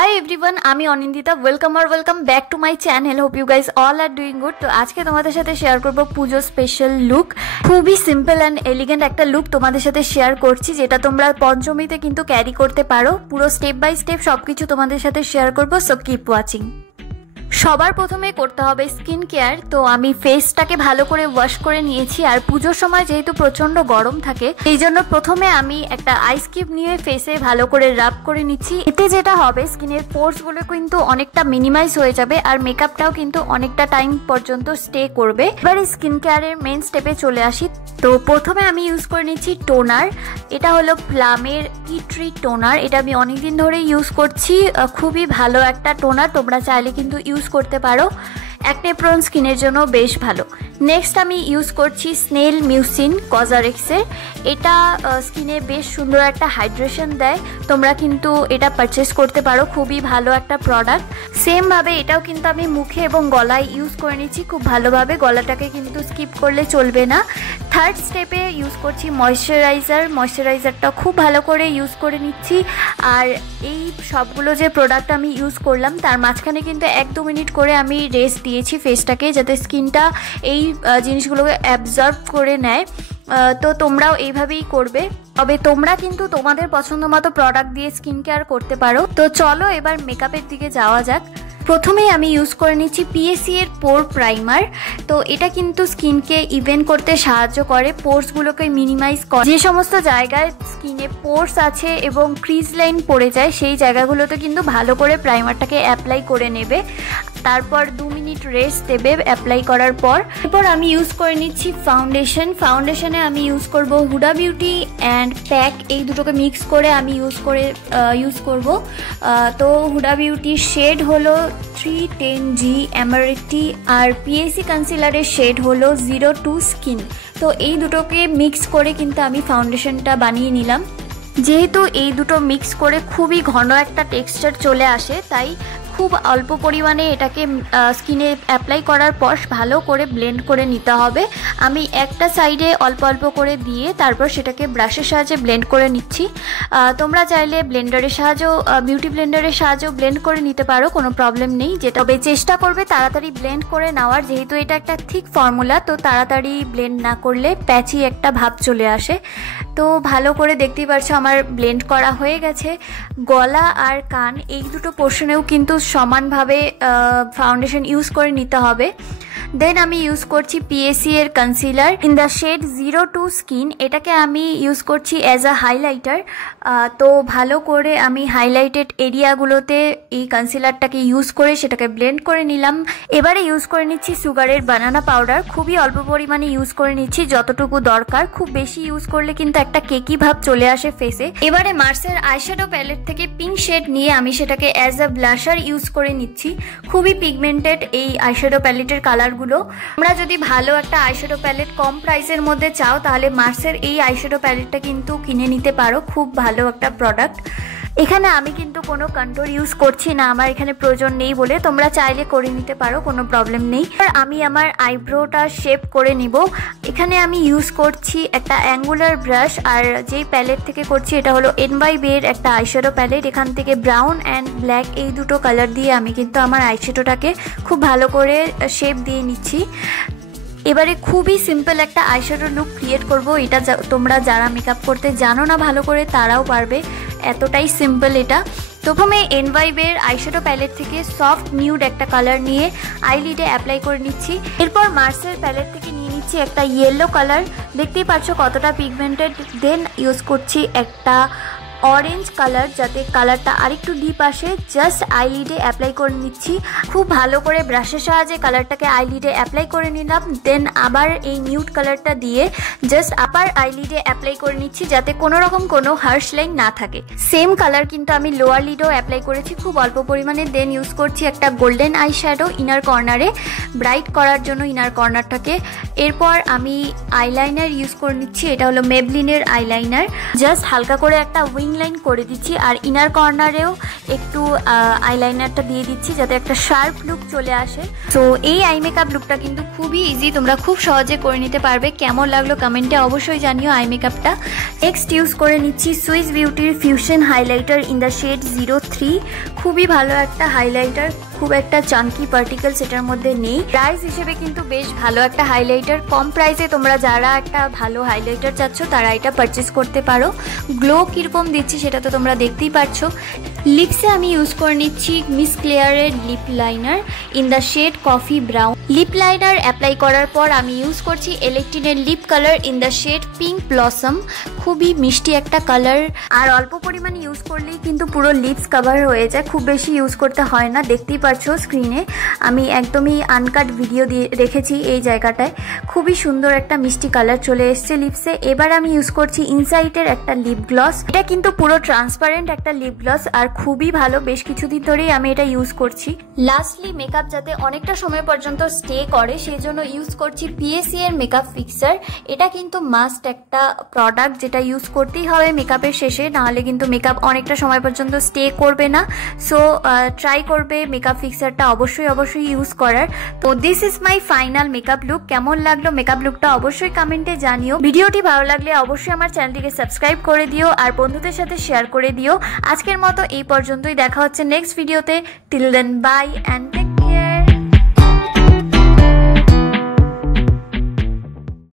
Hi everyone, আমি Anindita. Welcome back to my channel. Hope you guys all are doing good. তো আজকে তোমাদের সাথে শেয়ার করবো পুজো স্পেশাল লুক। খুবই সিম্পল অ্যান্ড এলিগেন্ট একটা লুক তোমাদের সাথে শেয়ার করছি, যেটা তোমরা পঞ্চমীতে কিন্তু ক্যারি করতে পারো। পুরো স্টেপ বাই স্টেপ সবকিছু তোমাদের সাথে শেয়ার করবো, সো কিপ ওয়াচিং। সবার প্রথমে করতে হবে স্কিন কেয়ার। তো আমি ফেসটাকে ভালো করে ওয়াশ করে নিয়েছি, আর পুজোর সময় যেহেতু প্রচণ্ড গরম থাকে এই জন্য প্রথমে আমি একটা আইস কিউব নিয়ে ফেসে ভালো করে রাব করে নিচ্ছি। এতে যেটা হবে স্কিনের পোর্সগুলো কিন্তু অনেকটা মিনিমাইজ হয়ে যাবে, আর মেকআপটাও কিন্তু অনেকটা টাইম পর্যন্ত স্টে করবে। এবারে স্কিন কেয়ারের মেন স্টেপে চলে আসি। তো প্রথমে আমি ইউজ করে নিচ্ছি টোনার। এটা হলো প্লামের টি ট্রি টোনার। এটা আমি অনেকদিন ধরে ইউজ করছি, খুবই ভালো একটা টোনার। তোমরা চাইলে কিন্তু ইউজ করতে পারো, অ্যাকনে প্রোন স্কিনের জন্য বেশ ভালো। নেক্সট আমি ইউজ করছি স্নেল মিউসিন কজারেক্সের। এটা স্কিনে বেশ সুন্দর একটা হাইড্রেশন দেয়, তোমরা কিন্তু এটা পারচেস করতে পারো, খুবই ভালো একটা প্রোডাক্ট। সেমভাবে এটাও কিন্তু আমি মুখে এবং গলায় ইউজ করে নিচ্ছি খুব ভালোভাবে, গলাটাকে কিন্তু স্কিপ করলে চলবে না। থার্ড স্টেপে ইউজ করছি ময়শ্চারাইজারটা খুব ভালো করে ইউজ করে নিচ্ছি। আর এই সবগুলো যে প্রোডাক্ট আমি ইউজ করলাম তার মাঝখানে কিন্তু 1-2 মিনিট করে আমি রেস্ট দিয়েছি ফেসটাকে, যাতে স্কিনটা এই জিনিসগুলোকে অ্যাবজর্ব করে নেয়। তো তোমরাও এইভাবেই করবে, তবে তোমরা কিন্তু তোমাদের পছন্দ মতো প্রোডাক্ট দিয়ে স্কিন কেয়ার করতে পারো। তো চলো এবার মেকআপের দিকে যাওয়া যাক। প্রথমেই আমি ইউজ করে নিচ্ছি পিএসি এর পোর প্রাইমার। তো এটা কিন্তু স্কিনকে ইভেন করতে সাহায্য করে, পোর্সগুলোকে মিনিমাইজ করে। যে সমস্ত জায়গায় স্কিনে পোর্স আছে এবং ক্রিজ লাইন পড়ে যায় সেই জায়গাগুলোতে কিন্তু ভালো করে প্রাইমারটাকে অ্যাপ্লাই করে নেবে, তারপর 2 মিনিট রেস্ট দেবে অ্যাপ্লাই করার পর। এরপর আমি ইউজ করে নিচ্ছি ফাউন্ডেশনে আমি ইউজ করব হুডা বিউটি অ্যান্ড প্যাক, এই দুটোকে মিক্স করে আমি ইউজ করব। তো হুডা বিউটির শেড হলো 310G এমারেটি, আর পিএসি কনসিলারের শেড হলো 02 স্কিন। তো এই দুটোকে মিক্স করে কিন্তু আমি ফাউন্ডেশনটা বানিয়ে নিলাম। যেহেতু এই দুটো মিক্স করে খুবই ঘন একটা টেক্সচার চলে আসে, তাই খুব অল্প পরিমাণে এটাকে স্কিনে অ্যাপ্লাই করার পর ভালো করে ব্লেন্ড করে নিতে হবে। আমি একটা সাইডে অল্প অল্প করে দিয়ে তারপর সেটাকে ব্রাশের সাহায্যে ব্লেন্ড করে নিচ্ছি। তোমরা চাইলে বিউটি ব্লেন্ডারের সাহায্যেও ব্লেন্ড করে নিতে পারো, কোনো প্রবলেম নেই। তবে চেষ্টা করবে তাড়াতাড়ি ব্লেন্ড করে নেওয়ার, যেহেতু এটা একটা থিক ফর্মুলা, তো তাড়াতাড়ি ব্লেন্ড না করলে প্যাচি একটা ভাব চলে আসে। তো ভালো করে দেখতেই পারছো আমার ব্লেন্ড করা হয়ে গেছে। গলা আর কান এই দুটো পোর্শনেও কিন্তু সমানভাবে ফাউন্ডেশন ইউজ করে নিতে হবে। দেন আমি ইউজ করছি পিএসি এর concealer in the shade 02 skin. এটাকে আমি ইউজ করছি অ্যাজ আ হাইলাইটার। তো ভালো করে আমি হাইলাইটেড এরিয়াগুলোতে এই কনসিলারটাকে ইউজ করে সেটাকে ব্লেন্ড করে নিলাম। এবারে ইউজ করে নিচ্ছি সুগারের বানানা পাউডার, খুবই অল্প পরিমাণে ইউজ করে নিচ্ছি, যতটুকু দরকার। খুব বেশি ইউজ করলে কিন্তু একটা কেকি ভাব চলে আসে ফেসে। এবারে মার্সের আইশ্যাডো প্যালেট থেকে পিঙ্ক শেড নিয়ে আমি সেটাকে অ্যাজ আ ব্লাশার ইউজ করে নিচ্ছি। খুবই পিগমেন্টেড এই আইশ্যাডো প্যালেটের কালার। তোমরা যদি ভালো একটা আইশ্যাডো প্যালেট কম প্রাইসের মধ্যে চাও তাহলে মার্সের এই আইশ্যাডো প্যালেটটা কিন্তু কিনে নিতে পারো, খুব ভালো একটা প্রোডাক্ট। এখানে আমি কিন্তু কোনো কন্ট্রোল ইউজ করছি না, আমার এখানে প্রয়োজন নেই বলে, তোমরা চাইলে করে নিতে পারো, কোনো প্রবলেম নেই। আর আমি আমার আইব্রোটা শেপ করে নিব। এখানে আমি ইউজ করছি একটা অ্যাঙ্গুলার ব্রাশ, আর যেই প্যালেট থেকে করছি এটা হলো NYB এর একটা আইশ্যাডো প্যালেট। এখান থেকে ব্রাউন অ্যান্ড ব্ল্যাক এই দুটো কালার দিয়ে আমি কিন্তু আমার আইশ্যাডোটাকে খুব ভালো করে শেপ দিয়ে নিচ্ছি। এবারে খুবই সিম্পল একটা আইশ্যাডো লুক ক্রিয়েট করব। এটা তোমরা যারা মেকআপ করতে জানো না ভালো করে তারাও পারবে, এতটাই সিম্পল এটা। প্রথমে NYB এর আইশ্যাডো প্যালেট থেকে সফট নিউড একটা কালার নিয়ে আইলিডে অ্যাপ্লাই করে নিচ্ছি। এরপর মার্সের প্যালেট থেকে নিয়ে নিচ্ছি একটা ইয়েলো কালার, দেখতেই পাচ্ছ কতটা পিগমেন্টেড। দেন ইউজ করছি একটা অরেঞ্জ কালার, যাতে কালারটা আরেকটু ডিপ আসে। জাস্ট আইলিডে অ্যাপ্লাই করে নিচ্ছি, খুব ভালো করে ব্রাশের সাহায্যে কালারটাকে আইলিডে অ্যাপ্লাই করে নিলাম। দেন আবার এই নিউড কালারটা দিয়ে জাস্ট আবার আইলিডে অ্যাপ্লাই করে নিচ্ছি, যাতে কোনো রকম কোনো হার্শ লাইন না থাকে। সেম কালার কিন্তু আমি লোয়ার লিডেও অ্যাপ্লাই করেছি খুব অল্প পরিমাণে। দেন ইউজ করছি একটা গোল্ডেন আই শ্যাডো ইনার কর্নারে, ব্রাইট করার জন্য ইনার কর্নারটাকে। এরপর আমি আইলাইনার ইউজ করে নিচ্ছি, এটা হলো মেবলিনের আইলাইনার। জাস্ট হালকা করে একটা উইং লাইন করে দিচ্ছি আর ইনার কর্নারেও একটু আইলাইনারটা দিয়ে দিচ্ছি যাতে একটা শার্প লুক চলে আসে। তো এই আই মেকআপ লুকটা কিন্তু খুবই ইজি, তোমরা খুব সহজে করে নিতে পারবে। কেমন লাগলো কমেন্টে অবশ্যই জানিও আই মেকআপটা। নেক্সট ইউজ করে নিচ্ছি সুইস বিউটির fusion highlighter in the shade 03। খুবই ভালো একটা হাইলাইটার, খুব একটা চাঙ্কি পার্টিকেল সেটার মধ্যে নেই। প্রাইস হিসেবে কিন্তু বেশ ভালো একটা হাইলাইটার। কম প্রাইসে তোমরা যারা একটা ভালো হাইলাইটার চাচ্ছ তারা এটা পারচেস করতে পারো। গ্লো কীরকম দিচ্ছি সেটা তো তোমরা দেখতেই পারছো। লিপসে আমি ইউজ করে নিচ্ছি মিস ক্লেয়ারের lip liner in the shade coffee brown. Lip liner apply করার পর আমি ইউজ করছি এলেকটিনের lip colour in the shade pink blossom. খুবই মিষ্টি একটা কালার, আর অল্প পরিমাণে ইউজ করলেই কিন্তু পুরো লিপস কভার হয়ে যায়, খুব বেশি ইউজ করতে হয় না। দেখতেই পাচ্ছো স্ক্রিনে আমি একদমই আনকাট ভিডিও দিয়ে রেখেছি এই জায়গাটায়। খুবই সুন্দর একটা মিষ্টি কালার চলে এসছে লিপসে। এবার আমি ইউজ করছি ইনসাইটের একটা লিপ গ্লস। এটা কিন্তু পুরো ট্রান্সপারেন্ট একটা লিপ গ্লস আর খুবই ভালো, বেশ কিছুদিন ধরেই আমি এটা ইউজ করছি। লাস্টলি মেকআপ যাতে অনেকটা সময় পর্যন্ত স্টে করে সেই জন্য ইউজ করছি পিএসসি এর মেকআপ ফিক্সার। এটা কিন্তু মাস্ট একটা প্রোডাক্ট যেটা ইউজ করতেই হবে মেকআপের শেষে, নাহলে কিন্তু মেকআপ অনেকটা সময় পর্যন্ত স্টে করবে না। সো ট্রাই করবে মেকআপ ফিক্সারটা অবশ্যই ইউজ করার। তো this is my final makeup look. কেমন লাগলো মেকআপ লুকটা অবশ্যই কমেন্টে জানিও। ভিডিওটি ভালো লাগলে অবশ্যই আমার চ্যানেলটিকে সাবস্ক্রাইব করে দিও আর বন্ধুদের সাথে শেয়ার করে দিও। আজকের মতো এই পর্যন্তই, দেখা হচ্ছে নেক্সট ভিডিওতে। Till then bye and take